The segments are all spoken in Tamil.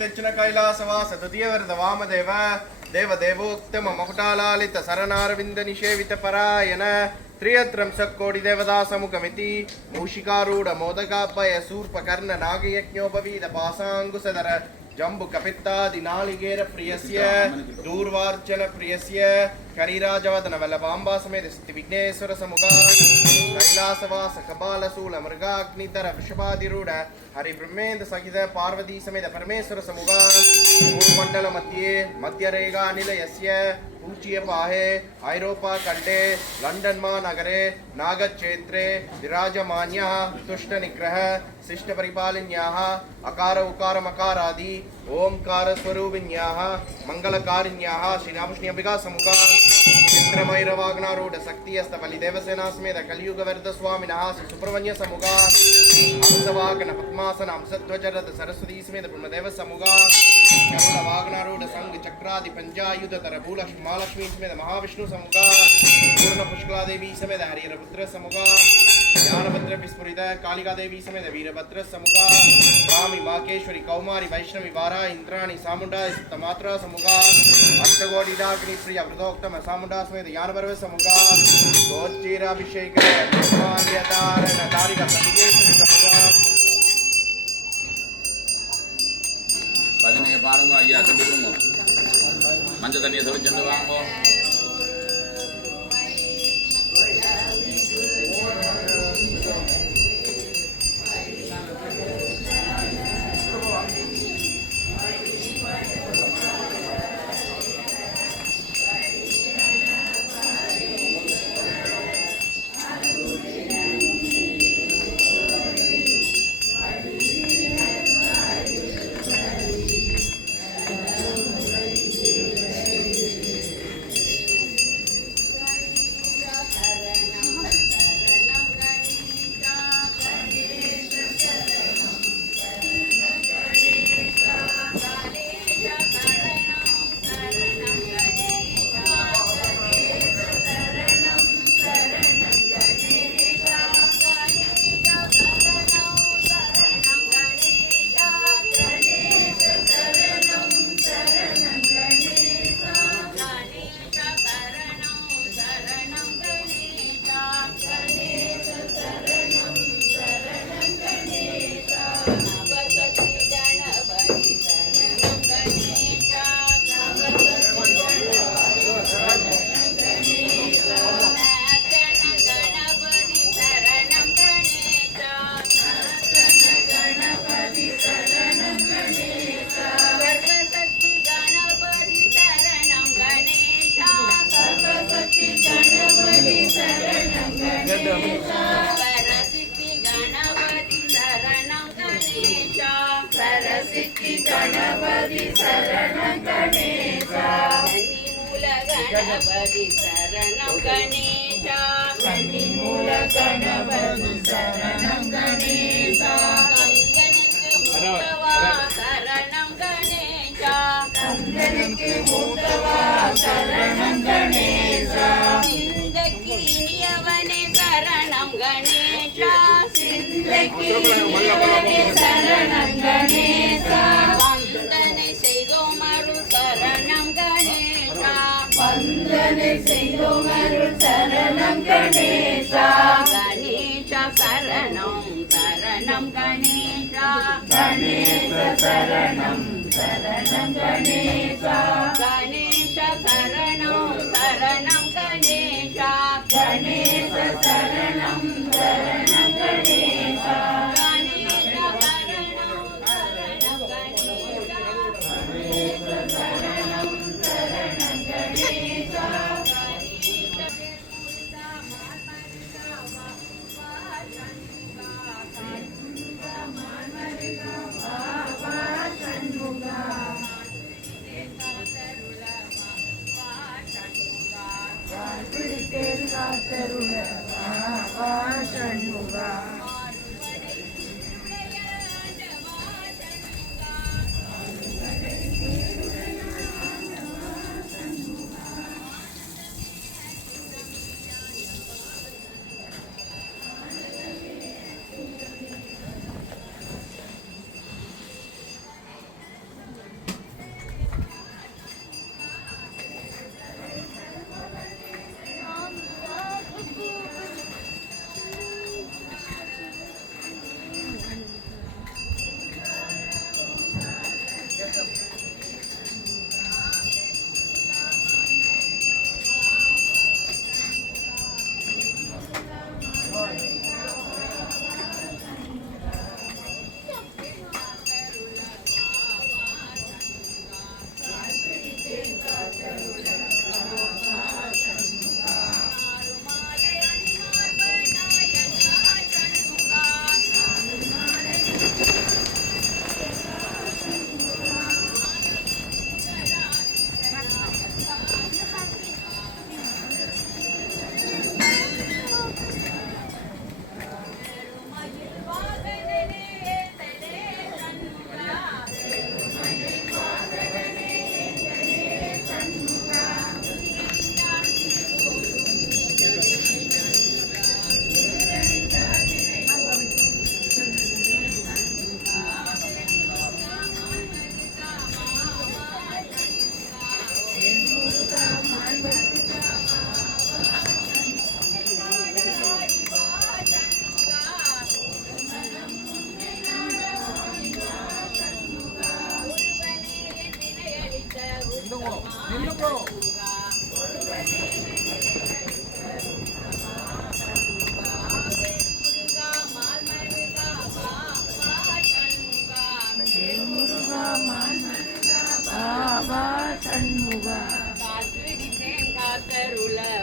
ಪ್ರತ್ಯಕ್ಷನ ಕೈಲಾಸವಾಸ ತೃತೀಯವರದ ವಾಮದೇವ ದೇವದೇವೋಕ್ತಮ ಮಕುಟಾಲಾಲಿತ ಸರನಾರವಿಂದ ನಿಷೇವಿತ ಪರಾಯಣ ತ್ರಿಯತ್ರಂ ಸಕ್ಕೋಡಿ ದೇವದಾಸ ಮುಖಮಿತಿ ಮೂಷಿಕಾರೂಢ ಮೋದಕಾಪಯ ಸೂರ್ಪಕರ್ಣ ನಾಗಯಜ್ಞೋಪವೀದ ಪಾಸಾಂಗುಸದರ जम्बु कपित्तादि नालिगेर प्रियस्य दूर्वार्चन प्रियस्य कनिराजवदन वल्लभाम्बा समेत स्थिति विघ्नेश्वर समुगा कैलासवास कपालशूल मृगाग्निधर वृषभाधिरूढ़ हरि ब्रह्मेन्द्र सहित पार्वती समेत परमेश्वर समुगा भूमंडल मध्ये मध्यरेगा निलयस्य पूज्य पाहे ऐरोपा खंडे लंडन महानगरे नागक्षेत्रे विराजमान्यः तुष्ट निग्रह शिष्ट परिपालिन्याः अकार उकार मकारादि ओंकार स्वरूपिण्याः मंगलकारिण्याः श्री रामकृष्ण अंबिका समुगा चित्रमैरवाग्नारूढ़ शक्ति हस्त बलिदेवसेना समेत कलियुग वरद स्वामिनः श्री सुब्रह्मण्य समुगा हंसवाहन पद्मासन हंसध्वजरथ सरस्वती समेत ब्रह्मदेव समुगा करुण वाग्नारूढ़ संग चक्रादि पंचायुध तर भूलक्ष्मी महालक्ष्मी समेत महाविष्णु समुगा पूर्ण पुष्कला देवी समेत हरिहरपुत्र समुगा ज्ञानभद्र विस्फुरित कालिका देवी समेत वीरभद्र समुगा स्वामी बाकेश्वरी कौमारी वैष्णवी वारा इंद्राणी सामुंडा मात्रा समुगा अष्टकोटि डाग्नि प्रिय वृतोक्तम सामुंडा समेत ज्ञानभैरव समुगा गोचीराभिषेक धारण दारिका सतिकेश्वरी समुगा भजने पाड़ूंगा या तो बिरूंगा मंच तनिया थोड़ी चंद वांगो गणपति शरणं गणेशा मूल गणपति शरणं गणेशा शरणं गणेशा शरणं गणेशा सिंदकीनियवने शरणं गणेशा सिंदकीनियवने शरणं गणेशा वंदने செய்தோமரு शरणं गणेशा वंदने செய்தோமரு शरणं गणेशा गणेश शरणं शरणं गणेशा गणेश शरणं शरणं गणेशा गणेश शरणं शरणं गणेशा गणेश शरणं शरणं गणेशा गणेश शरणं शरणं गणेशा गणेश शरणं शरणं गणेशा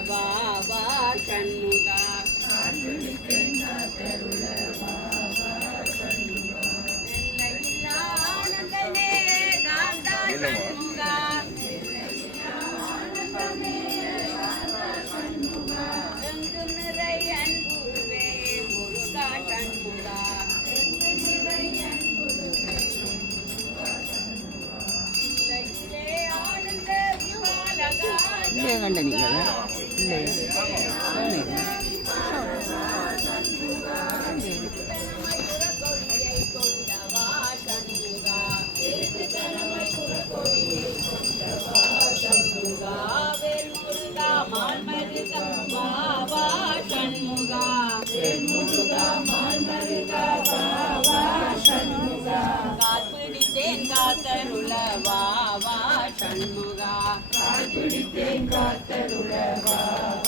வா வா சண்முகா ஆனந்தமே காந்தா சண்முகா எங்கு நிறை அன்புருவே முருகா சண்முகா ஆனந்த விபாலகா கண்ட நீங்கள் இல்லை காப்பிடித்தேன் காத்தருள வா வா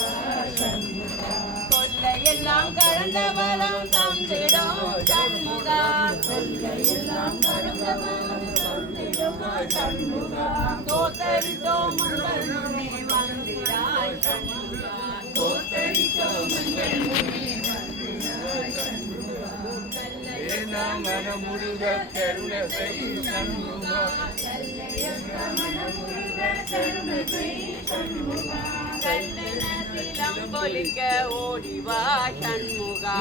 சண்முகா கொல்லையெல்லாம் கடந்த வளம் தந்திடும் சண்முகா தோத்தரித்தோம் மங்கள் முனே வந்திராய் சண்முகா முருக கருண கல்லணத்திலம் பொலிக்க ஓடிவா சண்முகா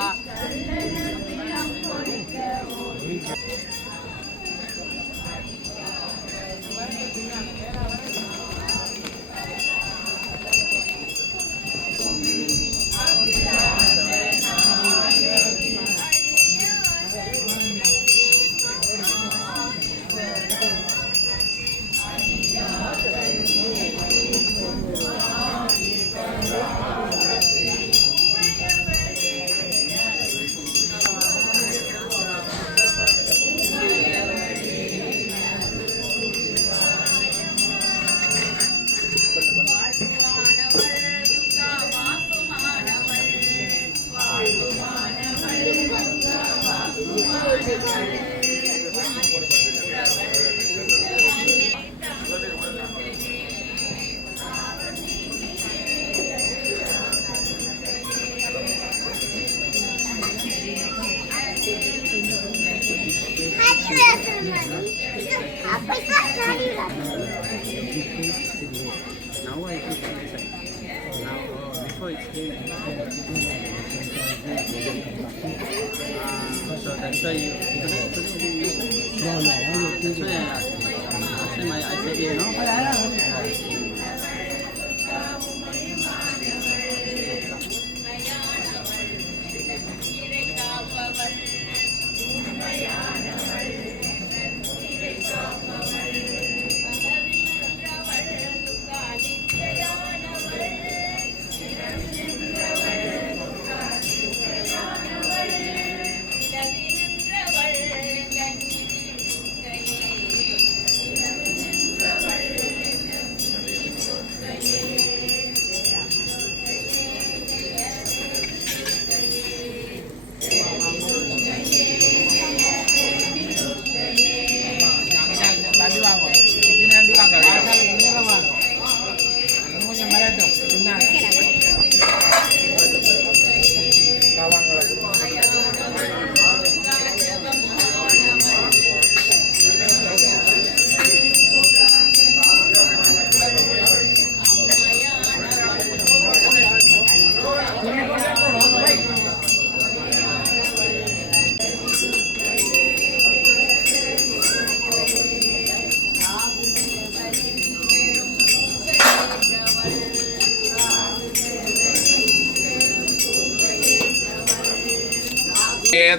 Now I put inside. Now before it came so that's why you no that's why last time I said you know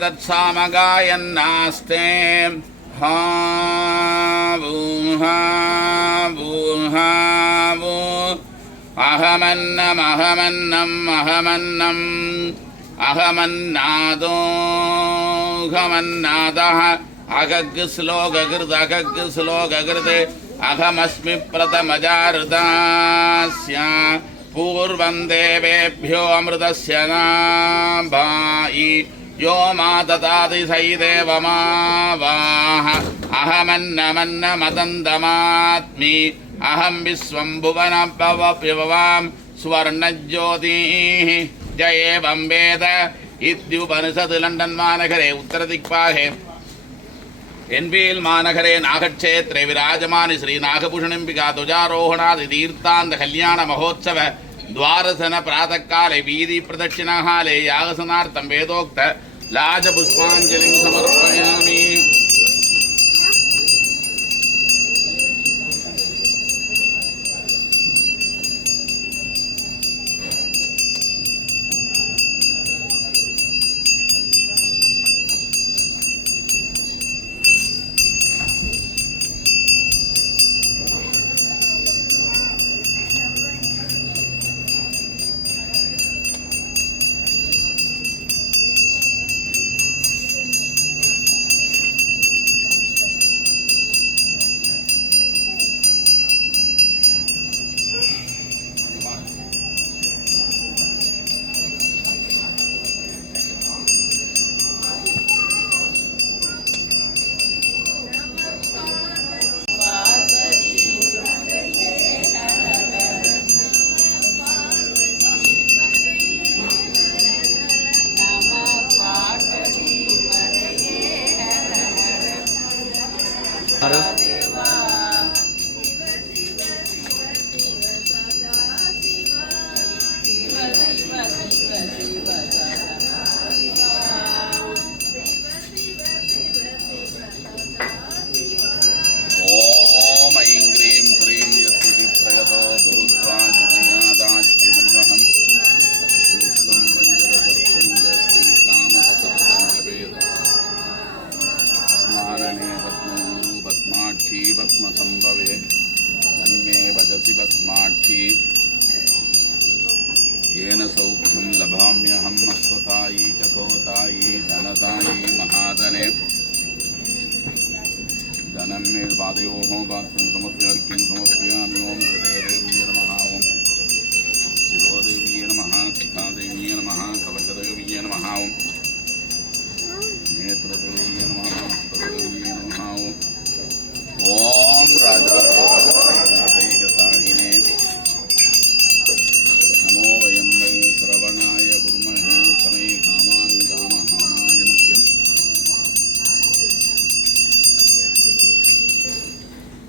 तत्सामगायन्नास्ते हावूहावूहावू अहमन्नमहमन्नम् अहमन्नम् अहमन्नादोऽहमन्नादः अगग् श्लोककृत् अगग् श्लोककृत् अहमस्मि प्रथमजारुदास्य पूर्वं देवेभ्यो अमृतस्य नाभायि यो मा ददाति सैदेव मावाह अहमन्नमन्नमदन्तमात्मि अहं विश्वं भुवनभवपिभवां स्वर्णज्योतिः जयेवं वेद इत्युपनिषद् लण्डन् महानगरे उत्तरदिक्पाहे एन्फील्ड महानगरे नागक्षेत्रे विराजमानि श्री नागभूषणम्बिका ध्वजारोहणादि तीर्थान्त कल्याण महोत्सव द्वादशन प्रातःकाले वीधि प्रदक्षिणाकाले यागसनार्थं वेदोक्त लाजपुष्पाञ्जलिं समर्पयामि। येन सौख्यं लभाम्यहं अस्वतायी चकोतायी धनतायी महाधने धनं मे पादयोः पात्रं समर्प्यार्घ्यं समर्पयामि। ओं हृदयदेव्यै नमः, ओं शिरोदेव्यै नमः, शिखादेव्यै नमः, कवचदेव्यै नमः, ओं नेत्रदेव्यै नमः, हस्तदेव्यै नमः, ओं राजाधिराजैकसाहिने नमो वयं वै श्रवणाय कुर्महे शमै कामान् कामहानाय मह्यम्।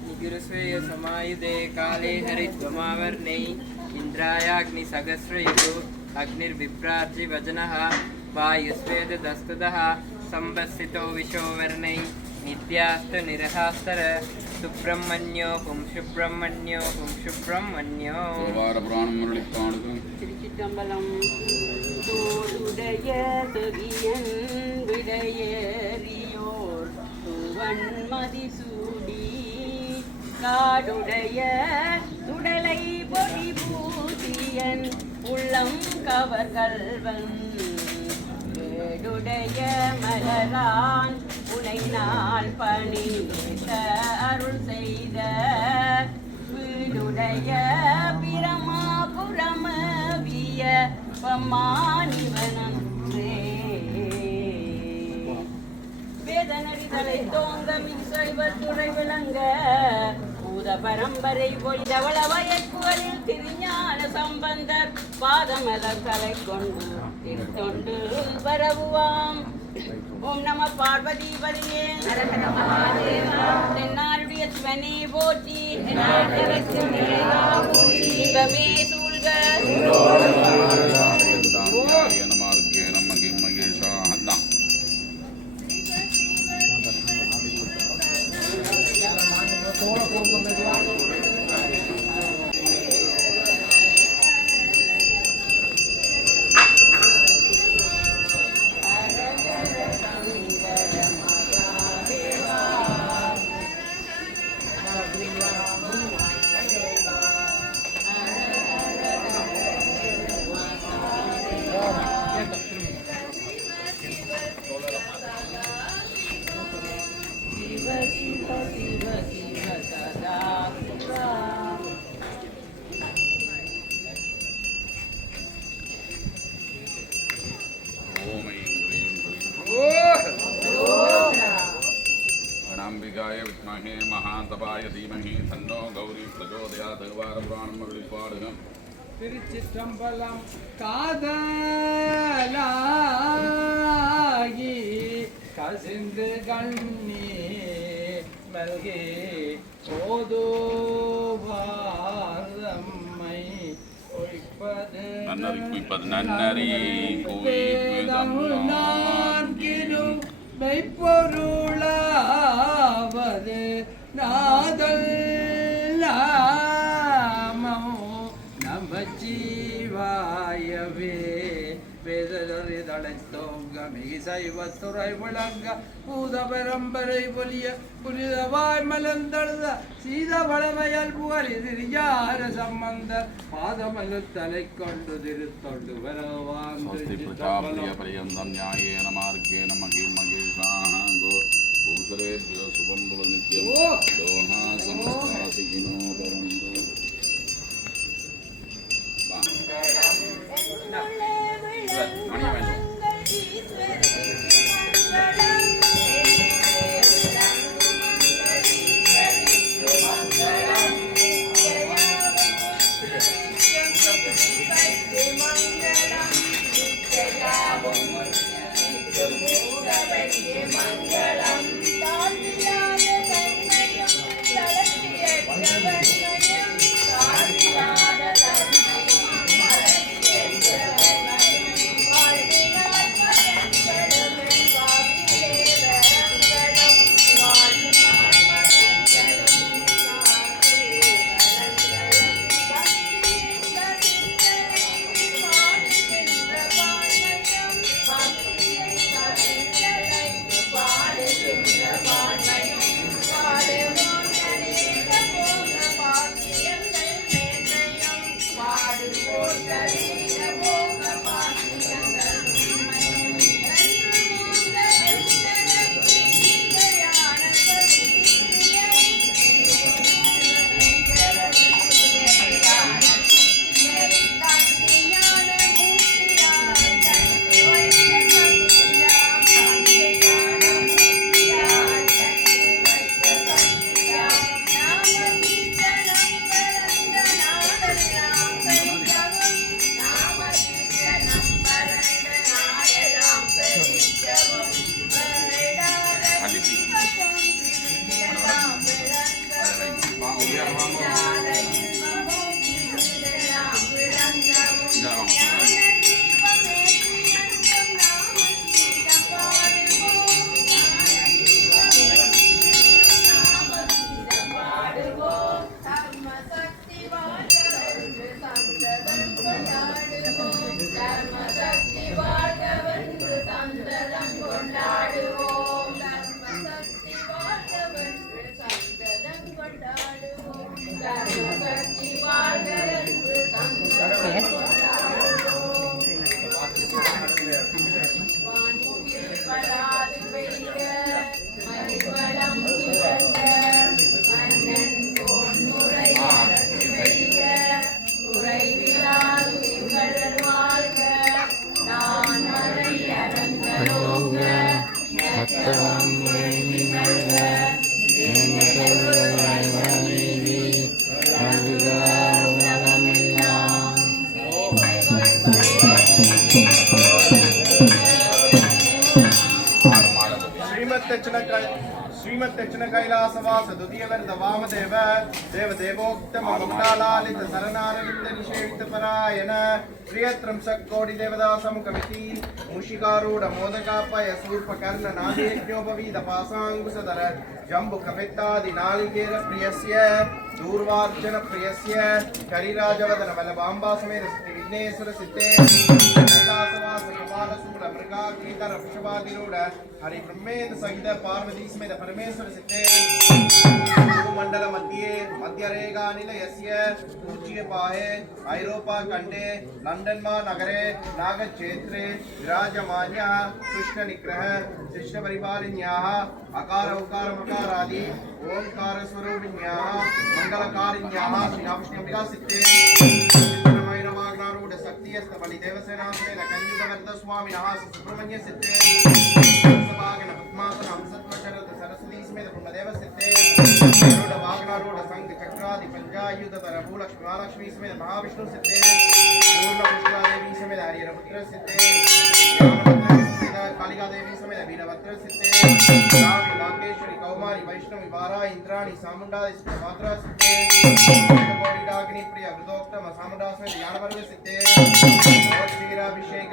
निगिरस्वेय समायुधे काले हरिद्वमावर्णे इन्द्रायाग्निसहस्रयुतो अग्निर्विप्रार्चि वजनः वायुस्वेद दस्तदः संवत्सितो विशोवर्णै नित्यास्त निरहास्तर सुब्रह्मण्यो हुं सुब्रह्मण्यो हुं सुब्रह्मण्यो। புராணம் முரளிக்காணுக்கு திருச்சிற்றம்பலம். தோளுடைய செவியன் விடையேறியோர் துவன்மதி சூடி காடுடைய சுடலை பொடி பூசியன் உள்ளம் கவர்கள்வன் வேடுடைய மலரான் உனை நாள் பணித்த அருள் செய்த வீடுடைய பிரமாபுரமவிய பம்மானிவனன்றே வேதனடிதலை தோங்க மின்சைவத்துறை விளங்க பூத பரம்பரை பொழிதவள வயக்குகளில் திருஞான சம்பந்தர் பாதமலர் தலை கொண்டு திருத்தொண்டு பரவுவாம். ஓம் நம பார்வதி பதியே தென்னாருடைய சிவனே போற்றி சிவமே சூழ்க गणाम्बिकाय विद्महे महातपाय धीमहि तन्नो गौरी प्रचोदयात् वारपुराणं मुरळिपाडुगम् திருச்சிற்றம்பலம் காதலாகி கசிந்து கண்ணீர் மல்கி ஓதுவாரம்மை ஒழிப்பது நன்னறி குய்ப்பது நன்னறி நான்கிலும் மெய்ப்பொருளாவது நாதல் நாமம் நமச்சிவாயவே வேதறிதழைத்தோங்க மிகு சைவத்துறை விளங்க பூத பரம்பரை பொலிய புனிதவாய் மலர்ந்தழுத சீத வளமையால் புகழ் எதிரியார சம்பந்த பாதமலு தலை கொண்டு திருத்தொண்டு வரவாந்து पर्यन्तं न्यायेन मार्गेण महीमगेशागो भूतरेभ्यो शुभं भवतु नित्यं दोहा समस्तासिनो भवन्तु श्रीमद्दक्षिण कैलासवास द्वितीयवर्ध वामदेव देवदेवोक्तम ममतालालित शरणारविन्द निषेवित परायण प्रियत्रं सक्कोटि देवदासमुखमिति मूषिकारूढ मोदकापय शूर्पकर्ण नादेज्ञोपवीत पासाङ्कुशधर जम्बुकपित्तादि नालिकेर प्रियस्य दूर्वार्जन प्रियस्य करिराजवदन वल्लभाम्बा समेत श्री विघ्नेश्वर सिद्धे कैलासवास कपालशूल मृगाकीतर वृषभाधिरूढ हरि ब्रह्मेन्द्र सहित पार्वती समेत परमेश्वर सिद्धे भूमंडल मध्ये मध्यरेखा निलयस्य पूज्य पाहे ऐरोपा खंडे लंडन नगरे नागक्षेत्रे विराजमान्यः कृष्ण निग्रह शिष्ट परिपालिन्याः अकार उकार मकारादि ओंकार स्वरूपिण्याः मंगलकारिण्याः श्री रामकृष्ण सिद्धे वागनारूढ़ शक्तियस्त बलि देवसेना समेत कन्युगवर्ध स्वामी नहास सुब्रह्मण्य सिद्धे सभागन पद्मासन अंसत्वचरत सरस्वती समेत ब्रह्मदेव सिद्धे गरुड़ वागनारूढ़ संघ चक्रादि पंचायुध तर भूलक्ष्मी महालक्ष्मी समेत महाविष्णु सिद्धे पूर्ण पुष्पा देवी समेत हरिहरपुत्र सिद्धे कालिका देवी समेत वीरभद्र सिद्धे रामी नागेश्वरी कौमारी वैष्णवी वारा इंद्राणी सामुंडादि मात्रा सिद्धे कोटि डाकिनी प्रिय वृदोक्तम सामुंडा समेत ज्ञानवर्ग सिद्धे क्षीराभिषेक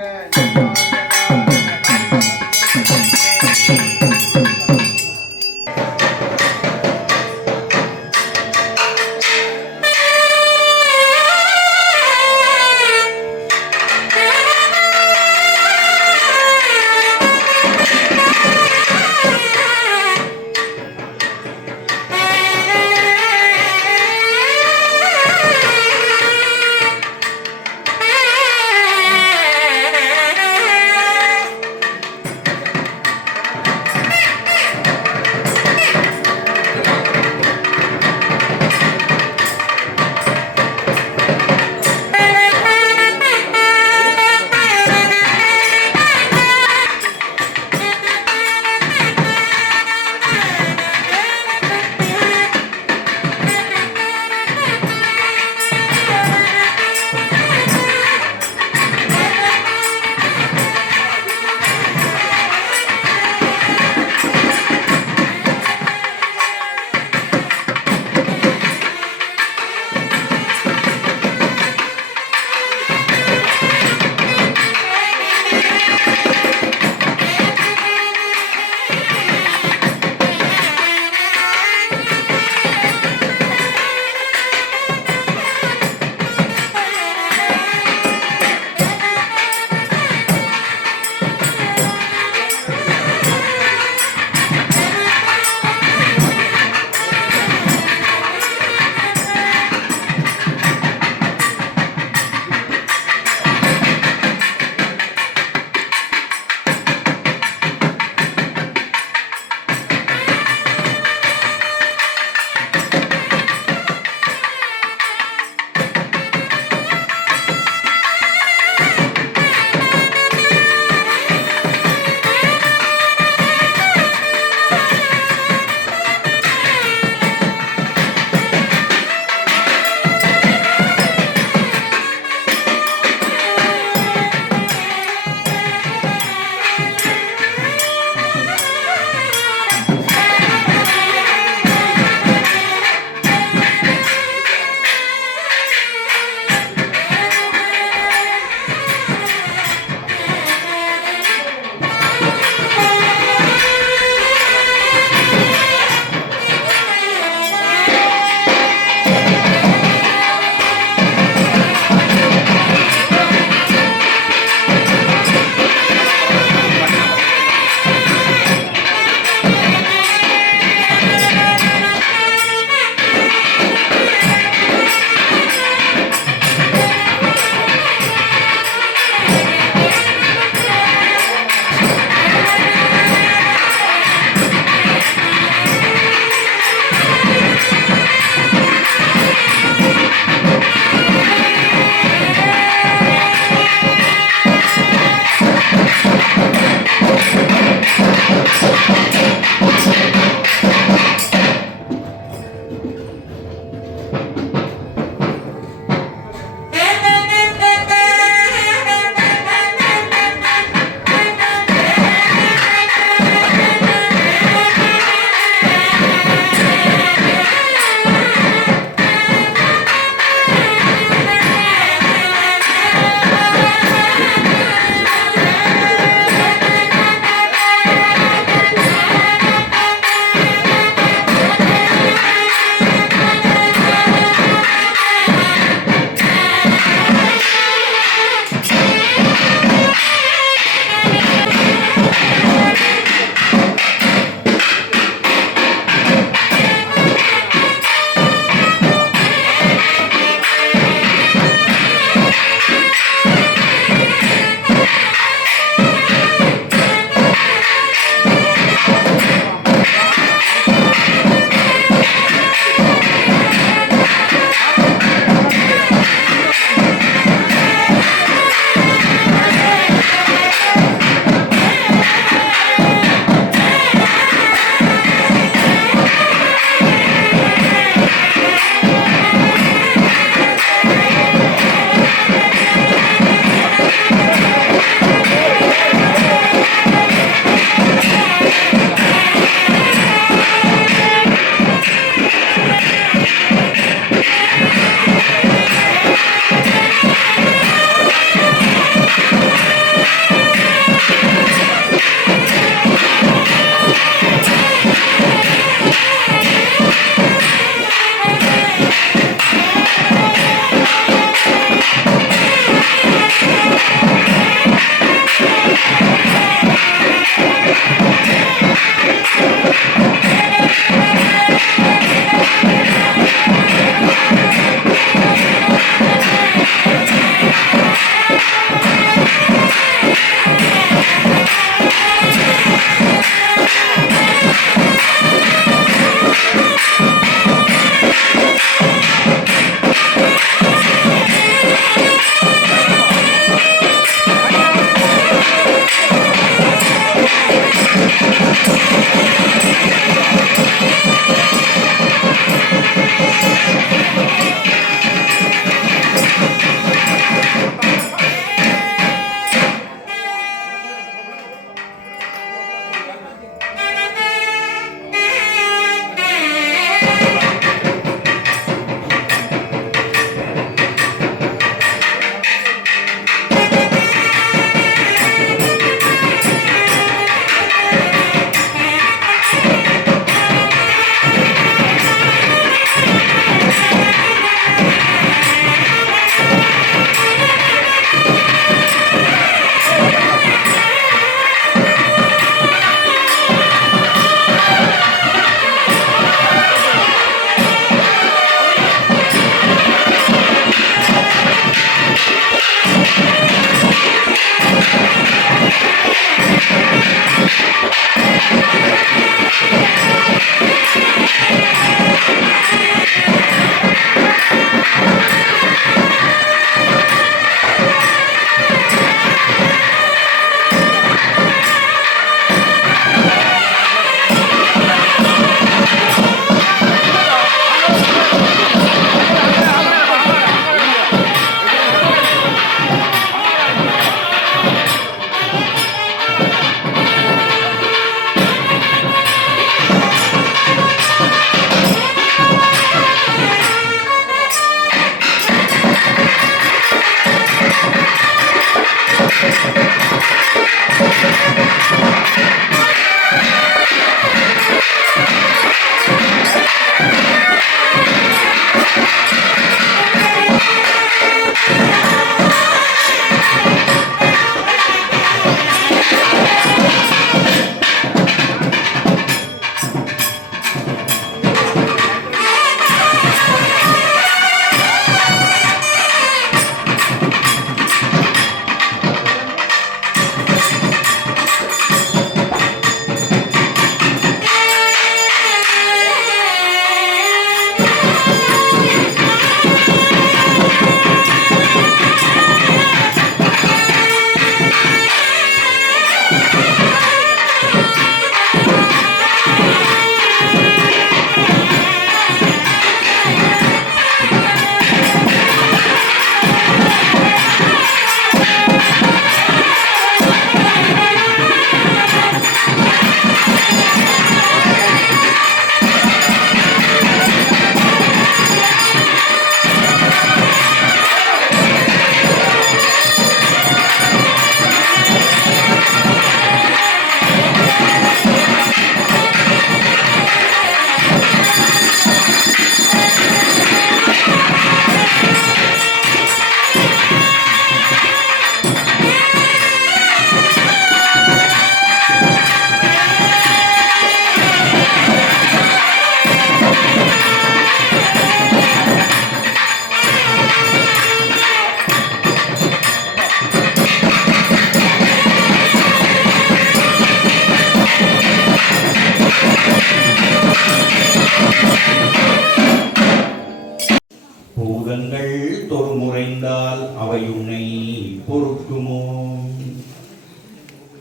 பொருட்டுமோ.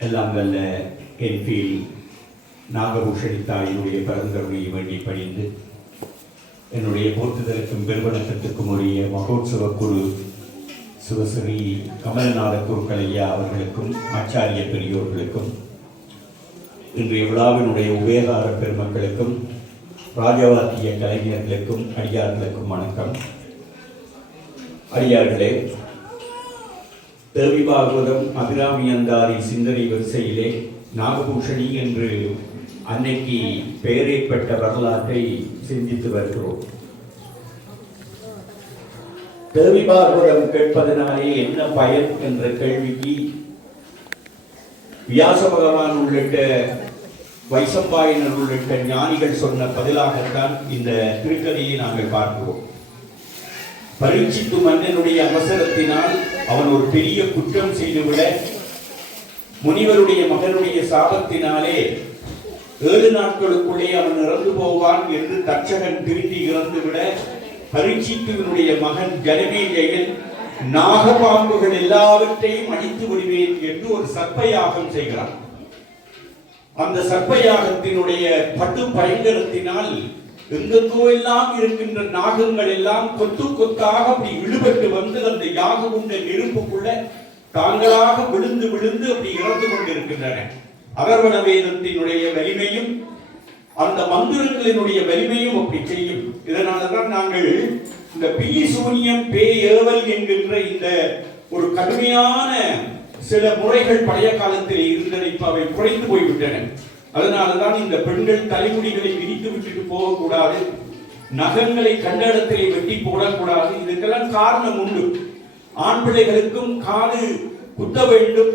எல்லாம் வல்ல என்ஃபீல் நாகபூஷணி தாயினுடைய பரந்தருணையை வேண்டி பணிந்து என்னுடைய போற்றுதலுக்கும் பெருவணக்கத்துக்கும் உரிய மகோத்சவ குரு சிவஸ்ரீ கமலநாத குருக்களையா அவர்களுக்கும் ஆச்சாரிய பெரியோர்களுக்கும் இன்றைய விழாவினுடைய உபயதார பெருமக்களுக்கும் ராஜவாத்திய கலைஞர்களுக்கும் அடியார்களுக்கும் வணக்கம். அடியார்களே, தேவி பாகவதம் அபிராமி அந்தாரி சிந்தனை வரிசையிலே நாகபூஷணி என்று அன்னைக்கு பெயரை பெற்ற வரலாற்றை சிந்தித்து வருகிறோம். தேவி பாகவதம் கேட்பதனாலே என்ன பயன் என்ற கேள்விக்கு வியாச பகவான் உள்ளிட்ட வைசம்பாயனர் உள்ளிட்ட ஞானிகள் சொன்ன பதிலாகத்தான் இந்த திருக்கதையை நாங்கள் பார்க்கிறோம். பரீட்சித்து மன்னனுடைய அவசரத்தினால் அவன் ஒரு பெரிய குற்றம் செய்துவிட முனிவருடைய மகனுடைய சாபத்தினாலே 7 நாட்களுக்குள்ளே அவன் இறந்து போவான் என்று தட்சகன் திரும்பி இறந்துவிட பரீட்சித்துவனுடைய மகன் ஜனமேஜயன் நாகபாம்புகள் எல்லாவற்றையும் அழித்து விடுவேன் என்று ஒரு சர்ப்பயாகம் செய்கிறான். அந்த சர்ப்பயாகத்தினுடைய பட்டு பயங்கரத்தினால் எங்கெங்கோ எல்லாம் இருக்கின்ற நாகங்கள் எல்லாம் கொத்து கொத்தாக அப்படி இழுபட்டு வந்து அந்த யாகம் உண்ட நெருப்புக்குள்ள தாங்களாக விழுந்து விழுந்து அப்படி இறந்து கொண்டிருக்கின்றன. அதர்வண வேதத்தினுடைய வலிமையும் அந்த மந்திரங்களினுடைய வலிமையும் அப்படி செய்யும். இதனால்தான் நாங்கள் இந்த பில்லி சூனியம் பேய் ஏவல் என்கின்ற இந்த ஒரு கடுமையான சில முறைகள் பழைய காலத்தில் இருந்தன, இப்ப அவை குறைந்து போய்விட்டன. அதனாலதான் இந்த பெண்கள் தலைமுடிகளை விரித்து விட்டுட்டு போகக்கூடாது, நகங்களை கண்ட இடத்திலே வெட்டி போடக்கூடாது. இதுக்கெல்லாம் காரணம் உண்டு. ஆண் பிள்ளைகளுக்கும் காது குத்த வேண்டும்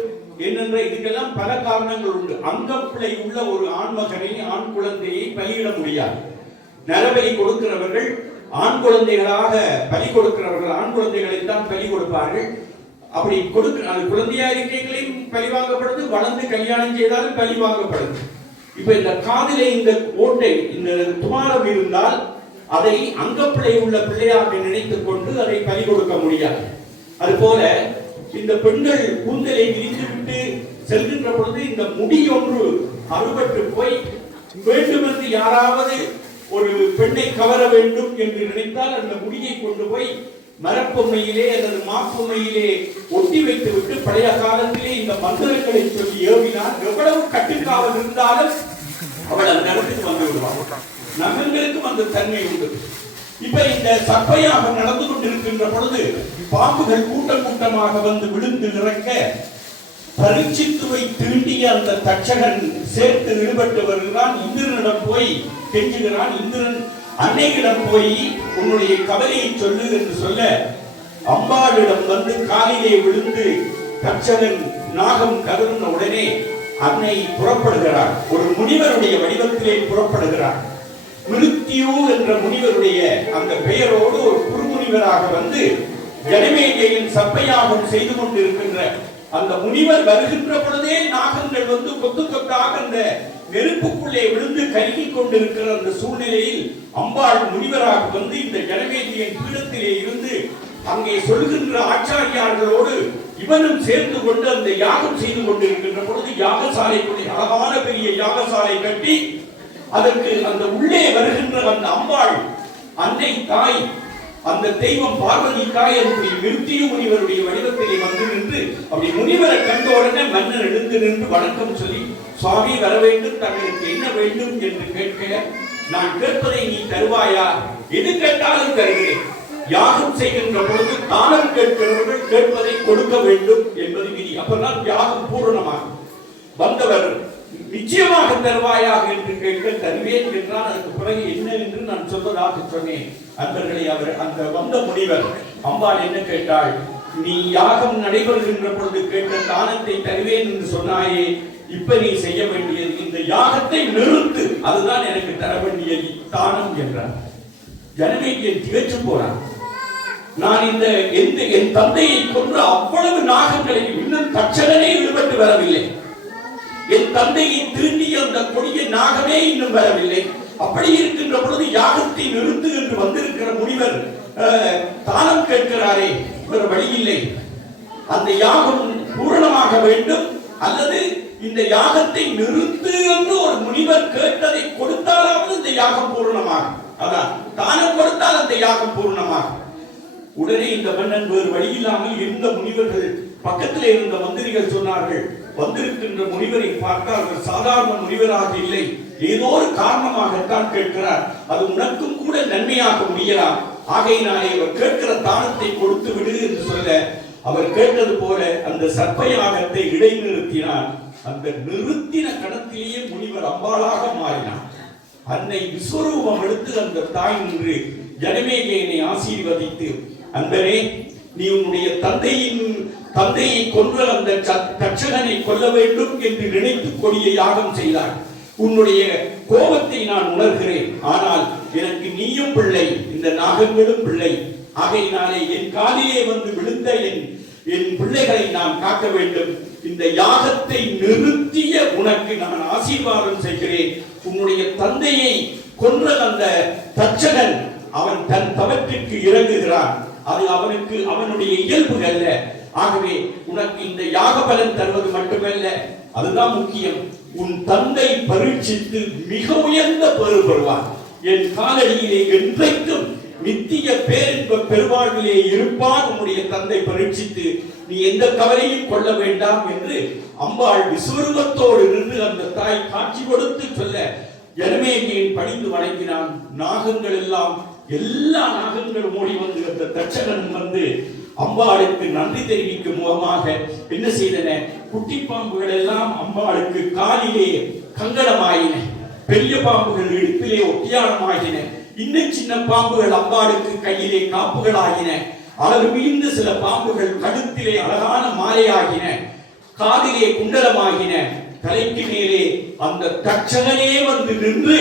என்னென்ற இதுக்கெல்லாம் பல காரணங்கள் உண்டு. அங்கப்பிள்ளை உள்ள ஒரு ஆண் மகனை ஆண் குழந்தையை பலியிட முடியாது. நரபலி கொடுக்கிறவர்கள் ஆண் குழந்தைகளாக பலி கொடுக்கிறவர்கள் ஆண் குழந்தைகளை தான் பலி கொடுப்பார்கள். அப்படி கொடுக்க குழந்தையா இருக்கைகளையும் பலி வாங்கப்படுது, வளர்ந்து கல்யாணம் செய்தாலும் பலி வாங்கப்படுது. இப்ப இந்த காதிலே இந்த ஓட்டை இந்த துமாரம் இருந்தால் அதை அங்கப்பிள்ளை உள்ள பிள்ளையாக நினைத்துக் கொண்டு அதை பலி கொடுக்க முடியாது. அதுபோல இந்த பெண்கள் கூந்தலை விரித்துவிட்டு செல்கின்ற பொழுது இந்த முடி ஒன்று அறுபட்டு போய் வேண்டுமென்று யாராவது ஒரு பெண்ணை கவர வேண்டும் என்று நினைத்தால் அந்த முடியை கொண்டு போய் மரப்பொம்மையிலே அல்லது மாப்பொம்மையிலே ஒட்டி வைத்து விட்டு பழைய காலத்திலே இந்த மந்திரங்களை சொல்லி ஏவினால் எவ்வளவு கட்டுக்காவல் இருந்தாலும் அவள் அந்த இடத்துக்கு வந்து விடுவாள். நகங்களுக்கும் அந்த தன்மை உண்டு. இப்ப இந்த சர்ப்பயாகம் நடந்து கொண்டிருக்கின்ற பொழுது பாம்புகள் கூட்டம் கூட்டமாக வந்து விழுந்து இறக்க பரீட்சித்துவை தீண்டிய அந்த தட்சகன் சேர்த்து ஈடுபட்டு வருகிறான். இந்திரனிடம் போய் கெஞ்சுகிறான். இந்திரன் அன்னையிடம் போய் உன்னுடைய கவலையை சொல்லு என்று சொல்ல அம்பாளிடம் வந்து காலிலே விழுந்து தட்சகன் நாகம் கதறின உடனே அன்னை புறப்படுகிறார். ஒரு முனிவருடைய வடிவத்திலே புறப்படுகிறார். மிருத்யு என்ற முனிவருடைய அந்த பெயரோடு ஒரு குருமுனிவராக வந்து ஜனமேஜயன் சர்ப்பயாகம் செய்து கொண்டிருக்கின்ற அந்த முனிவர் வருகின்ற பொழுதே நாகங்கள் வந்து கொத்து கொத்தாக அந்த நெருப்புக்குள்ளே விழுந்து கருகி கொண்டிருக்கிற அந்த சூழ்நிலையில் அம்பாள் முனிவராக வந்து இந்த ஜனமேஜயன் பீடத்திலே இருந்து அங்கே சொல்கின்ற ஆச்சாரியார்களோடு இவனும் சேர்ந்து கொண்டு அந்த யாகம் செய்து கொண்டிருக்கின்ற பொழுது யாகசாலைக்குள்ளே அழகான பெரிய யாகசாலை கட்டி அதற்கு அந்த உள்ளே வருகின்ற அந்த அம்பாள் அன்னை தாய் அந்த தெய்வம் பார்வதி தாய் என்று மிருத்யு முனிவருடைய வடிவத்திலே வந்து நின்று அப்படி முனிவரை கண்ட உடனே மன்னர் எழுந்து நின்று வணக்கம் சொல்லி சுவாமி வர வேண்டும், தங்களுக்கு என்ன வேண்டும் என்று கேட்க நான் கேட்பதை நீ தருவாயா? எது கேட்டாலும் தருகிறேன். யாகம் செய்கின்ற பொழுது தானம் கேட்கிறவர்கள் கேட்பதை கொடுக்க வேண்டும் என்பது விதி. அப்பதான் யாகம் பூரணமாகும். வந்தவர் நிச்சயமாக தருவாயாக என்று கேட்க தருவேன் என்றால் அதுக்கு பிறகு என்ன என்று நான் சொல்வதாக சொன்னேன். அன்பர்களை அவர் அந்த வந்த முனிவர் அம்பாள் என்ன கேட்டாள்? நீ யாகம் நடைபெறுகின்ற பொழுது கேட்ட தானத்தை தருவேன் என்று சொன்னாயே, இப்ப நீ செய்ய வேண்டியது இந்த யாகத்தை நிறுத்து, அதுதான் எனக்கு தர வேண்டிய தானம் என்றார். ஜனமேஜயன் திகைத்து போனார். நான் இந்த என் தந்தையை கொன்ற அவ்வளவு நாகங்களையும் இன்னும் தட்சகனே ஈடுபட்டு வரவில்லை, என் தந்தையை திரும்பிய அந்த கொடிய நாகமே இன்னும் வரவில்லை. அப்படி இருக்கின்ற பொழுது யாகத்தை நிறுத்து என்று வந்திருக்கிற முனிவர் தானம் கேட்கிறாரே, வேறு வழி இல்லை. அந்த யாகம் பூரணமாக வேண்டும், அல்லது இந்த யாகத்தை நிறுத்து என்று ஒரு முனிவர் கேட்டதை கொடுத்தாலாவது இந்த யாகம் பூரணமாகும். அதான் தானம் கொடுத்தால் அந்த யாகம் பூரணமாகும். உடனே இந்த மன்னன் வேறு வழியில்லாமல் இருந்த முனிவர்கள் பக்கத்தில் இருந்த மந்திரிகள் சொன்னார்கள், வந்திருக்கின்ற முனிவரை பார்த்தால் அவர் சாதாரண முனிவராக இல்லை, ஏதோ ஒரு காரணமாகத்தான் கேட்கிறார், அது உனக்கும் கூட நன்மையாக முடியலாம், ஆகையினாலே அவர் கேட்கிற தானத்தை கொடுத்து விடு என்று சொல்ல அவர் கேட்டது போல அந்த சர்ப்பயாகத்தை இடைநிறுத்தினார். அந்த நிறுத்தின கணத்திலேயே முனிவர் அம்பாளாக மாறினார். அன்னை விஸ்வரூபம் எடுத்து அந்த தாய் நின்று ஜனமேஜயனை ஆசீர்வதித்து, அன்பரே, நீ உன்னுடைய தந்தையை கொன்ற அந்த தட்சகனை கொல்ல வேண்டும் என்று நினைத்து கொடிய யாகம் செய்தார். உன்னுடைய கோபத்தை நான் உணர்கிறேன், ஆனால் எனக்கு நீயும் பிள்ளை, இந்த நாகங்களும் பிள்ளை, ஆகையினாலே என் காலிலே வந்து விழுந்த என் பிள்ளைகளை நான் காக்க வேண்டும். இந்த யாகத்தை நிறுத்திய உனக்கு நான் ஆசீர்வாதம் செய்கிறேன். உன்னுடைய தந்தையை கொன்ற அந்த தட்சகன் அவன் தன் தவற்றிற்கு இறங்குகிறான், அது அவனுக்கு அவனுடைய இயல்பு அல்ல. ஆகவே உனக்கு இந்த யாக பலன் தருவது மட்டுமல்ல, அதுதான் முக்கியம், உன் தந்தை பரீட்சித்து மிக உயர்ந்த பேறு பெறுவான். என் காலடியிலே என்றைக்கும் நித்திய பேரின்ப பெருவாழ்விலே இருப்பான் உன்னுடைய தந்தை பரீட்சித்து, நீ எந்த கவலையும் கொள்ள வேண்டாம் என்று அம்பாள் விஸ்வரூபத்தோடு நின்று அந்த தாய் காட்சி கொடுத்து சொல்ல ஜனமேஜயன் பணிந்து வணங்கினான். நாகங்கள் எல்லாம், எல்லா நாகங்களும் ஓடி வந்து அந்த தட்சகன் வந்து அம்பாளுக்கு நன்றி தெரிவிக்கும் முகமாக என்ன செய்தன, குட்டி பாம்புகள் எல்லாம் அம்பாளுக்கு காலிலே கங்கணமாயின, பெரிய பாம்புகள் இடுப்பிலே ஒட்டியானமாகின, இன்னும் சின்ன பாம்புகள் அம்பாளுக்கு கையிலே காப்புகள் ஆகின, அளவு மீண்டு சில பாம்புகள் கழுத்திலே அழகான மாலையாகின, காதிலே குண்டலமாகின, தலைக்கு மேலே அந்த தட்சகனே வந்து நின்று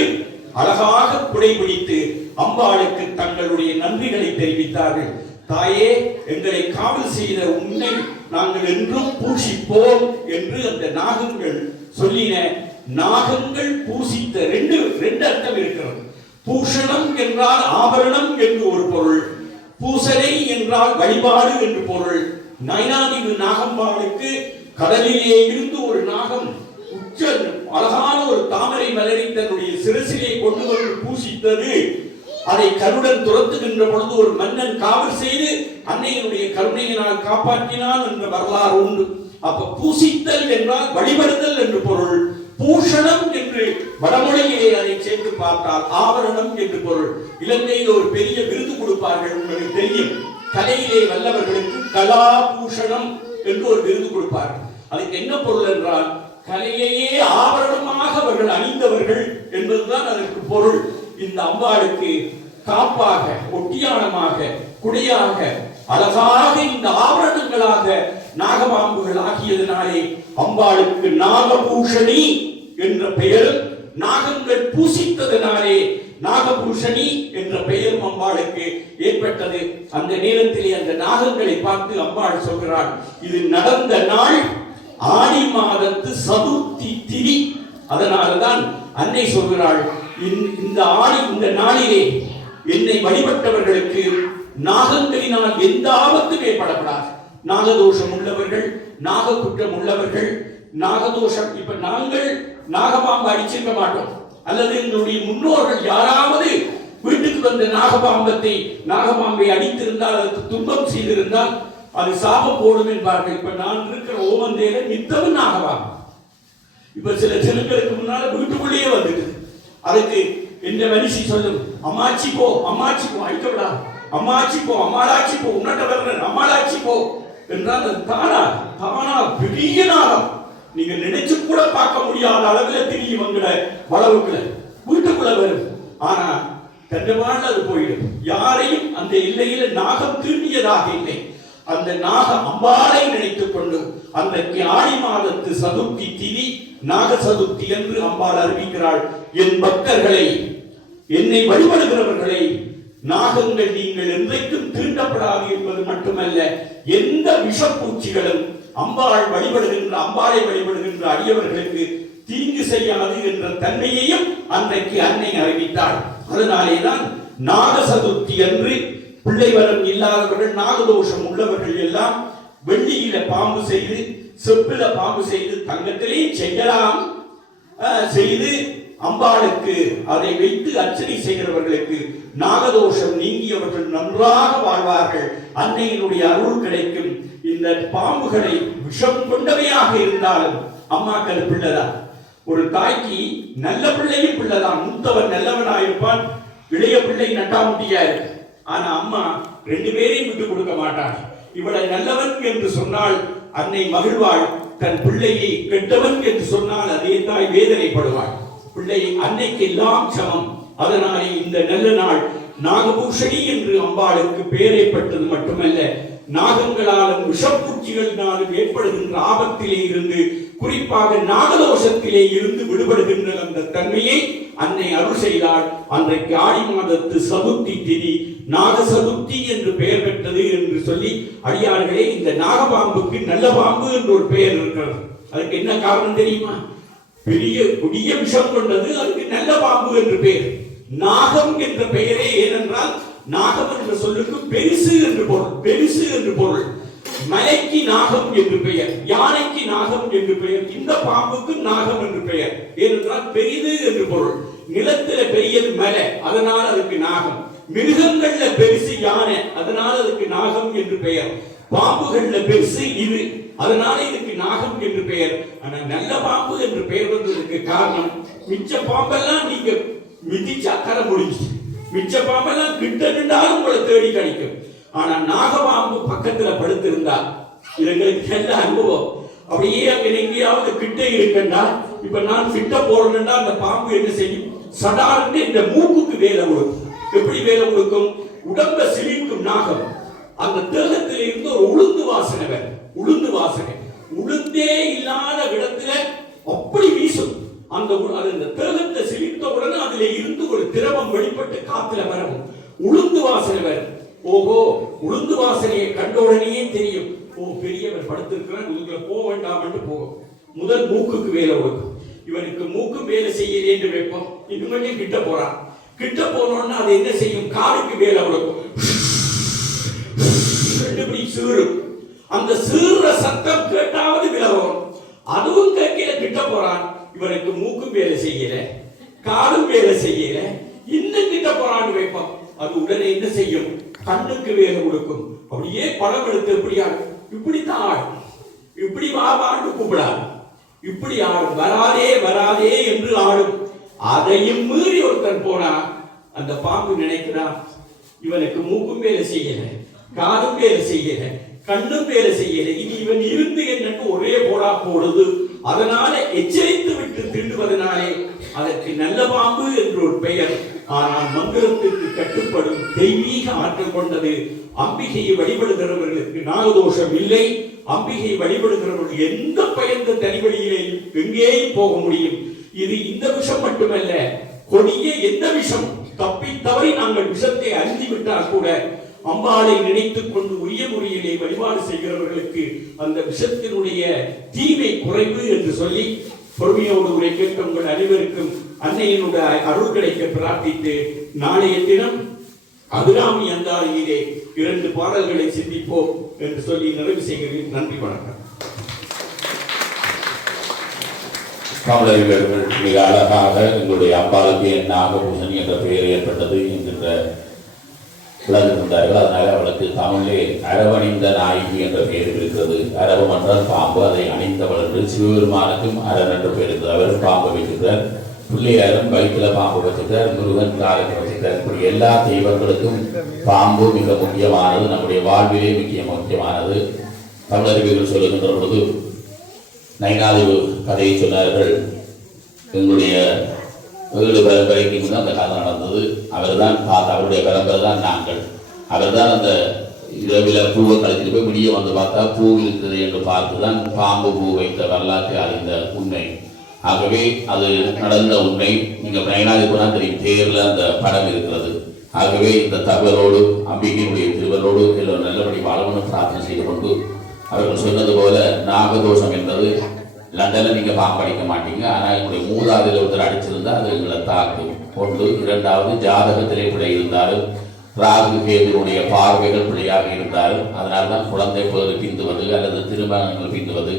அழகாக குடைபிடித்து அம்பாளுக்கு தங்களுடைய நன்றிகளை தெரிவித்தார்கள். தாயே, எங்களை காவல் செய்த உன்னை நாங்கள் என்றும் பூஷிப்போம் என்று அந்த நாகங்கள் சொல்லின. நாகங்கள் பூசித்த ரெண்டு அர்த்தம் இருக்கிறது. பூஷணம் என்றால் ஆபரணம் என்று ஒரு பொருள், பூசனை என்றால் வழிபாடு என்று பொருள். நயனாதிவு நாகம்பாளுக்கு கடலிலே இருந்து ஒரு நாகம் உச்ச அழகான ஒரு தாமரை மலரை தன்னுடைய சிரசிலே கொண்டு வந்து பூசித்தது. அதை கருடன் துரத்துகின்ற பொழுது ஒரு மன்னன் காவல் செய்து அன்னையினுடைய கருணையினால் காப்பாற்றினான் என்ற வரலாறு உண்டு. அப்ப பூசித்தல் என்றால் வழிபடுதல் என்று பொருள். பூஷணம் என்று வடமொழியிலே அதை சேர்த்து பார்த்தால் ஆபரணம் என்று பொருள். இலங்கையில் ஒரு பெரிய விருது கொடுப்பார்கள், உங்களுக்கு தெரியும், கலையிலே வல்லவர்களுக்கு கலாபூஷணம் என்று ஒரு விருது கொடுப்பார்கள். அதுக்கு என்ன பொருள் என்றால் கலையையே ஆபரணமாக அவர்கள் அணிந்தவர்கள் என்பதுதான் அதற்கு பொருள். இந்த அம்பாளுக்கு காப்பாக, ஒட்டியானமாக, குடையாக, அழகாக இந்த ஆபரணங்களாக நாகபாம்புகள் ஆகியதனாலே அம்பாளுக்கு நாகபூஷணி என்ற பெயர், நாகங்கள் பூசித்ததனாலே நாகபூஷணி என்ற பெயரும் அம்பாளுக்கு ஏற்பட்டது. அந்த நேரத்திலே அந்த நாகங்களை பார்த்து அம்பாள் சொல்கிறாள், இது நடந்த நாள் ஆடி மாதத்து சதுர்த்தி திதி. அதனால்தான் அன்னை சொல்கிறாள், இந்த நாளிலே என்னை வழிபட்டவர்களுக்கு நாகங்களினால் எந்த ஆபத்தும் ஏற்படப்படாது. நாகதோஷம் உள்ளவர்கள், நாக குற்றம் உள்ளவர்கள், நாகதோஷம், இப்ப நாங்கள் நாகபாம்பு அடிச்சிருக்க மாட்டோம், அல்லது எங்களுடைய முன்னோர்கள் யாராவது வீட்டுக்கு வந்த நாகபாம்பை அடித்திருந்தால், அதற்கு துன்பம் செய்திருந்தால் அது சாபம் போடும் என்பார்கள். இப்ப நான் இருக்கிற ஓமந்தேல நித்தமும் நாகபாம்பு. இப்ப சில ஜனங்களுக்கு முன்னால வீட்டுக்குள்ளேயே வந்துட்டு, அதுக்கு என்ற மனுஷி சொல்லும், அம்மாச்சி போ, அம்மாச்சி போ, அடிக்கப்படா, அம்மாச்சி போ, அம்மாளாச்சி போ, உன்னட்ட வரணும், அம்மாளாச்சி போ என்றால் அது தானா பெரிய நாகம். நீங்க நினைச்சு கூட பார்க்க முடியாத அளவில் தெரியும் எங்கட வளவுக்குள்ள வீட்டுக்குள்ள வரும். ஆனா கண்டமான அது போயிடும். யாரையும் அந்த எல்லையில நாகம் தீண்டியதாக இல்லை. அந்த நாக அம்பாளை நினைத்துக் கொண்டு அன்றைக்கு ஆடி மாதத்து சதுர்த்தி திதி நாக சதுர்த்தி என்று அம்பாள் அறிவிக்கிறாள். என் பக்தர்களை, என்னை வழிபடுகிறவர்களை நாகங்கள் நீங்கள் என்றைக்கும் தீண்டப்படாது என்பது மட்டுமல்ல, எந்த விஷப்பூச்சிகளும் அம்பாளை வழிபடுகின்ற அடியவர்களுக்கு தீங்கு செய்யாது என்ற தன்மையையும் அன்றைக்கு அன்னை அறிவித்தாள். அதனாலேதான் நாக சதுர்த்தி அன்று பிள்ளை வரம் இல்லாதவர்கள், நாகதோஷம் உள்ளவர்கள் எல்லாம் வெள்ளியில பாம்பு செய்து, செப்பில பாம்பு செய்து, தங்கத்திலேயும் செய்யலாம், செய்து அம்பாளுக்கு அதை வைத்து அர்ச்சனை செய்கிறவர்களுக்கு நாகதோஷம் நீங்கியவர்கள் நன்றாக வாழ்வார்கள். அன்னையினுடைய அருள் கிடைக்கும். இந்த பாம்புகளை விஷம் கொண்டவையாக இருந்தாலும் அம்மாக்கள் பிள்ளைதான். ஒரு தாய்க்கு நல்ல பிள்ளையும் பிள்ளைதான். மூத்தவன் நல்லவனாயிருப்பான், இளைய பிள்ளை நட்டாமுட்டியா இருக்கு. ஆனா அம்மா ரெண்டு பேரையும் விட்டு கொடுக்க மாட்டாள். இவளை நல்லவன் என்று சொன்னால் அன்னை மகிழ்வாள், தன் பிள்ளையை கெட்டவன் என்று சொன்னால் அதே தாய் வேதனைப்படுவாள். பிள்ளை அன்னைக்கு எல்லாம் சமம். அதனாலே இந்த நல்ல நாள் நாகபூஷணி என்று அம்பாளுக்கு பெயரைப்பட்டது மட்டுமல்ல, நாகங்களாலும் விஷப்பூச்சிகளினாலும் ஏற்படுகின்ற ஆபத்திலே இருந்து, குறிப்பாக நாகதோஷத்திலே இருந்து விடுபடுகின்ற அந்த தன்மையை அன்னை அருள் செய்தாள். அன்றைக்கு ஆடி மாதத்து சதுர்த்தி திதி நாக சதுர்த்தி என்று பெயர் பெற்றது என்று சொல்லி, அடியார்களே, இந்த நாகபாம்புக்கு நல்ல பாம்பு என்று ஒரு பெயர் இருக்கிறது. அதுக்கு என்ன காரணம் தெரியுமா? பெரிய கொடிய விஷம் கொண்டது, அதுக்கு நல்ல பாம்பு என்று பெயர். நாகம் என்ற பெயரே ஏனென்றால் நாகம் என்ற சொல்லுக்கு பெருசு என்று பொருள். பெருசு என்று பொருள். மலைக்கு நாகம் என்று பெயர், யானைக்கு நாகம் என்று பெயர், இந்த பாம்புக்கு நாகம் என்று பெயர். ஏனென்றால் பெரிது என்று பொருள். நிலத்தில பெரியது மலை, அதனால் அதுக்கு நாகம். மிருகங்கள்ல பெருசு யானை, அதனால அதுக்கு நாகம் என்று பெயர். பாம்புகள்ல பெருசு இது, அதனால இதுக்கு நாகம் என்று பெயர். ஆனா நல்ல பாம்பு என்று பெயர் வந்ததுக்கு காரணம், மிச்ச பாம்பெல்லாம் நீங்க மிதிச்சா கரை முடிஞ்சு, மிச்ச பாம்பெல்லாம் கிட்ட நின்றாலும் உங்களை தேடி கிடைக்கும். ஆனா நாகபாம்பு பக்கத்துல படுத்திருந்தா, எங்களுக்கு நல்ல அனுபவம். அப்படியே அங்க எங்கேயாவது கிட்ட இருக்கண்டா, இப்ப நான் கிட்ட போறேன்னா அந்த பாம்பு என்ன செய்யும்? சடார்னு இந்த மூக்குக்கு வேலை கொடுக்கும். எப்படி வேலை கொடுக்கும்? உடம்ப சிலிர்க்கும் நாகம். அந்த தேகத்தில் இருந்து ஒரு உளுந்து வாசனை வரும். உளுந்து வாசனை உளுந்தே இல்லாத இடத்துல அப்படி வீசும். அந்த தேகத்தை சிலிர்த்த உடனே அதுல இருந்து ஒரு திரவம் வெளிப்பட்டு காத்துல வரும். உளுந்து வாசனை வரும். ஓஹோ, உளுந்து வாசனையை கண்ட உடனேயே தெரியும், ஓ பெரியவர் படுத்திருக்கிறான், இதுக்குள்ள போக வேண்டாம் என்று போகும். முதல் மூக்குக்கு வேலை கொடுக்கும். இவனுக்கு மூக்கு வேலை செய்யலே என்று வைப்போம். இன்னும் கொஞ்சம் கிட்ட போறான். கிட்ட போனோம்னா அது என்ன செய்யும்? காலுக்கு வேலை கொடுக்கும். சீரும். அந்த சீர்ற சத்தம் கேட்டாவது விலகும். அதுவும் கேட்கல, கிட்ட போறான். இவனுக்கு மூக்கும் வேலை செய்யல, காலும் வேலை செய்யல, இன்னும் கிட்ட போறான்னு வைப்போம். அது உடனே என்ன செய்யும்? கண்ணுக்கு வேலை கொடுக்கும். அப்படியே படம் எடுத்து எப்படியா இப்படித்தான் ஆடும். இப்படி வாண்டு கூப்பிடாது, இப்படி ஆடும். வராதே வராதே என்று ஆடும். அதையும் மீறி ஒருத்தன் போனா அந்த பாம்பு நினைக்கிறான், இவனுக்கு மூக்கும் வேலை செய்யல, காதும் வேலை செய்யல, கண்ணும் வேலை செய்யல, இனி இவன் இருந்து என்னன்னு ஒரே போடா போடுது. அதனால எச்சரித்து விட்டு திருடுவதனாலே அதற்கு நல்ல பாம்பு என்று ஒரு பெயர். ஆனால் மந்திரத்திற்கு கட்டுப்படும் தெய்வீக ஆற்றல் கொண்டது. அம்பிகையை வழிபடுகிறவர்களுக்கு நாகதோஷம் இல்லை. அம்பிகையை வழிபடுகிறவர்கள் எந்த பயந்த தனிவழியிலே எங்கேயும் போக முடியும். இது இந்த விஷம் மட்டுமல்ல, கொடிய எந்த விஷம் தப்பி தவறி நாங்கள் விஷத்தை அருந்திவிட்டால் கூட அம்பாளை நினைத்துக் கொண்டு உரிய முறையிலே வழிபாடு செய்கிறவர்களுக்கு அந்த விஷத்தினுடைய தீமை குறைவு என்று சொல்லி பொறுமையோடு உரை கேட்க உங்கள் அனைவருக்கும் அன்னையினுடைய அருள் கிடைக்க பிரார்த்தித்து, நாளைய தினம் அபிராமி அந்தாதியிலே 2 பாடல்களை சிந்திப்போம் என்று சொல்லி நிறைவு செய்கிறேன். நன்றி, வணக்கம். தமிழர்கள் மிக அழகாக எங்களுடைய அம்பாளுக்கு நாகபூஷணி என்ற பெயர் ஏற்பட்டது என்கின்ற விளங்குகின்றார்கள். அதனால அவளுக்கு தமிழே அரவணிந்த நாயகி என்ற பெயர் இருக்கிறது. அரவம் என்றால் பாம்பு, அதை அணிந்தவள் என்று. சிவபெருமானுக்கும் அரண் என்ற பெயர் இருக்கிறது. அவர் பாம்பு வைத்திருக்கிறார். பிள்ளையாரும் வயிற்றுல பாம்பு வச்சிருக்கிறார். முருகன் காலத்தில் வச்சிருக்கிறார். இப்படி எல்லா தெய்வங்களுக்கும் பாம்பு மிக முக்கியமானது, நம்முடைய வாழ்விலே முக்கியமானது. தமிழறிவியர்கள் சொல்லுகின்ற பொழுது நைனாதிவு கதையை சொன்னார்கள். எங்களுடைய 7 பரம்பரைக்கு முன் அந்த கதை நடந்தது. அவர் தான் பார்த்தா, அவருடைய பரம்பரை தான் நாங்கள். அவர் தான் அந்த இரவில் பூவை கழிச்சிட்டு போய் விடிய வந்து பார்த்தா பூ இருக்கிறது என்று பார்த்து தான் பாம்பு பூ வைத்த வரலாற்றை அறிந்த உண்மை. ஆகவே அது நடந்த உண்மை. நீங்கள் நைனாதிவு தான் தெரியும், தேரில் அந்த படம் இருக்கிறது. ஆகவே இந்த தகவலோடு அம்பிகையினுடைய திருவரோடு எல்லோரும் நல்லபடி வாழணும்னு பிரார்த்தனை செய்து கொண்டு, அவர்கள் சொன்னது போல நாகதோஷம் என்பது லண்டனில் நீங்கள் பாம்பு அடிக்க மாட்டீங்க, ஆனால் எங்களுடைய மூதாதையில் ஒருத்தர் அடிச்சிருந்தால் அது எங்களை தாக்கும். 1. 2வது, ஜாதகத்திலே பிழை இருந்தாலும் ராகு கேதுடைய பார்வைகள் பிழையாக இருந்தாலும் அதனால்தான் குழந்தை பேறு பிந்துவது அல்லது திருமணங்கள் பிந்துவது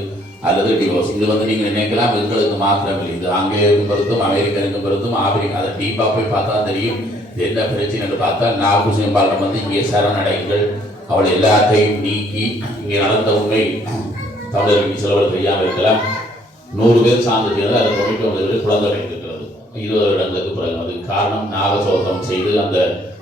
அல்லது டிவோர்ஸ். இது நீங்க நினைக்கலாம் எங்களுக்கு மாத்திரம் இல்லை, இது ஆங்கிலேயருக்கும் பொருத்தும் அமெரிக்கனுக்கும் பொருத்தும் ஆப்பிரிக்கா. அதை டீப்பா போய் பார்த்தா தெரியும் என்ன பிரச்சனை பார்த்தா நாகுசிம்பாலம் இங்கே சரணடைங்கள் அவள் எல்லாத்தையும் நீக்கி இங்கே நடந்த உண்மை தமிழர்கள் சிலவர் தெரியாமல் இருக்கலாம். 100 பேர் சார்ந்து செய்து அதை 99 பேர் குழந்தை இருக்கிறது 20 வருடங்களுக்கு பிறகு. அதுக்கு காரணம் நாகசோதம் செய்து அந்த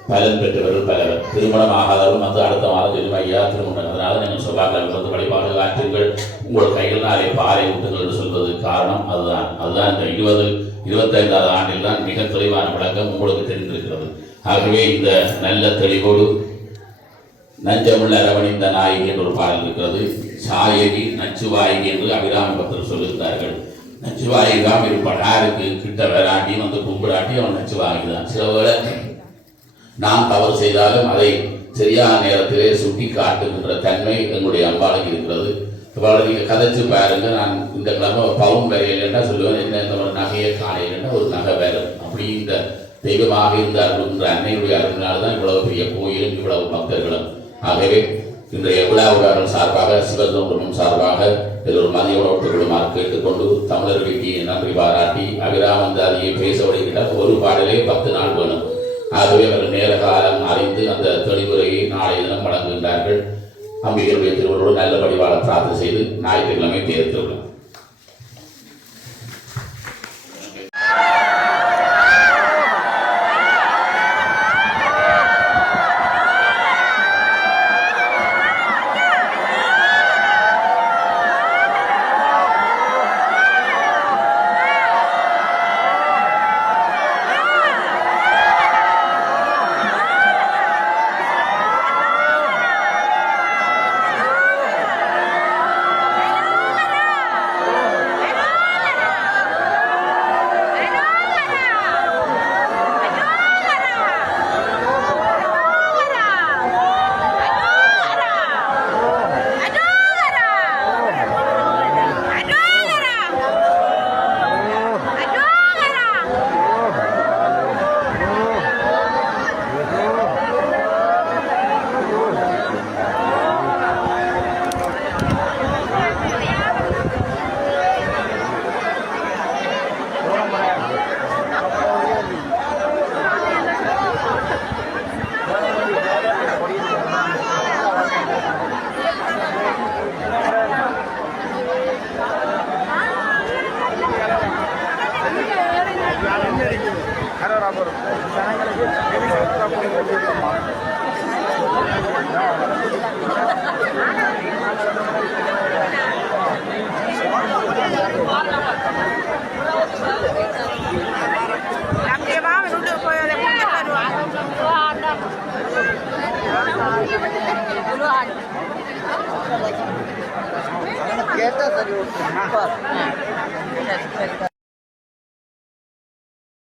பலன் பெற்றவர்கள் பலர். திருமணம் ஆகாதவரும் அடுத்த மாதம் திருமையா திருமணம். அதனால நீங்கள் சொல்வார்கள் வழிபாடு ஆற்றுங்கள் உங்கள் கையில் நாளை பாறை ஊட்டுங்கள் என்று சொல்வது காரணம் அதுதான் இந்த 25வது ஆண்டில் தான் மிக தெளிவான விளக்கம் உங்களுக்கு தெரிந்திருக்கிறது. ஆகவே இந்த நல்ல தெளிவோடு நஞ்சமுள்ள அரவணிந்த நாயகி என்று ஒரு பாடல் இருக்கிறது. சாயகி நச்சுவாயகி என்று அபிராம பக்தர் சொல்லியிருந்தார்கள். நச்சுவாயகி தான் இருப்பாள். யாருக்கு கிட்ட வராட்டி கும்பிடாட்டி அவன் நச்சுவாயகி தான். சில வேளை நாம் தவறு செய்தாலும் அதை சரியான நேரத்திலே சுட்டி காட்டுகின்ற தன்மை எங்களுடைய அம்பாளுக்கு இருக்கிறது. நீங்கள் கதைச்சு பாருங்க. நான் இந்த கிழமை பவுன் வரையில்லைன்னா சொல்லுவேன், என்ன இந்த ஒரு நகையை காணையில்லைன்னா ஒரு நகை வேறு. அப்படி இந்த தெய்வமாக இருந்த அன்னையுடைய அருளினால்தான் இவ்வளவு பெரிய கோயிலும் இவ்வளவு பக்தர்களும். ஆகவே இன்றைய விழாவுடன் சார்பாக சிவதொண்டமும் சார்பாக ஒரு மதிய உணவுகளுமாறு கேட்டுக்கொண்டு தமிழர்களுக்கு நன்றி பாராட்டி அபிராமந்தாதியை பேச வருகிறார். ஒரு பாடலே 10 நாள் வேணும். ஆகவே அவர்கள் நேர காலம் அறிந்து அந்த தெளிவுரையை நாளைய தினம் வழங்குகின்றார்கள். அம்பிகளுடைய திருவள்ளோடு நல்லபடி வாழ பிரார்த்தனை செய்து ஞாயிற்றுக்கிழமை தேர்தல் கேட்டா சரி.